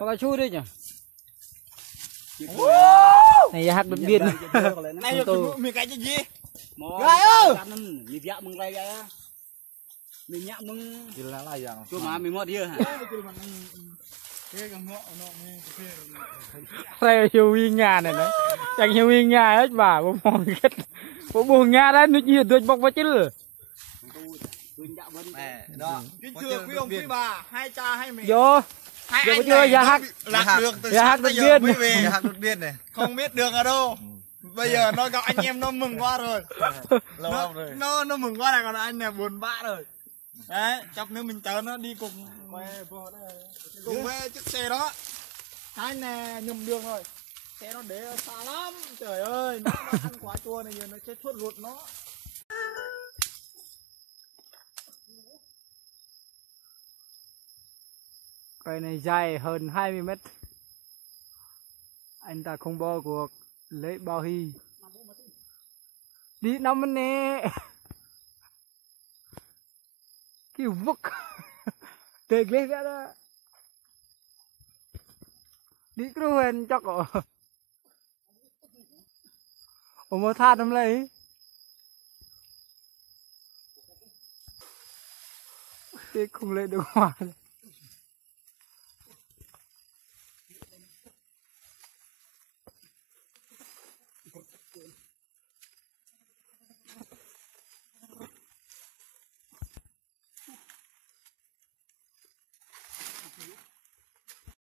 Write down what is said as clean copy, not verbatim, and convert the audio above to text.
có cái chui đi nhỉ. Này hạt đột biến này được mình cái gì gái ơi mình vẽ mừng đây gái mình nhẹ mừng chú mà mình mót đi hả đây hiu viên nhà này đấy chẳng hiu viên nhà hết bà bố mòn kết bố buồn nhà đấy nó gì tôi bọc vào chứ kính thưa quý ông quý bà hai cha hai mẹ vô hai vô anh chưa ra hát lạc đường từ ra hát đột biến mới về hạt đột biến này không biết đường ở đâu bây giờ nó gặp anh em nó mừng quá rồi nó mừng quá này còn anh này buồn bã rồi đấy chắc nếu mình chờ nó đi cùng với chiếc xe đó hai này nhầm đường rồi xe nó để xa lắm trời ơi nó ăn quả chua này giờ nó chết suốt ruột nó. Cây này dài hơn 20 mét. Anh ta không bỏ cuộc lấy bao hi. Đi năm anh nè. Kiểu vứt. Tê ghê ra đó. Đi cái đồ hèn chắc ở. Ủa mà tha đâm lấy. Tê không lấy được ngoài.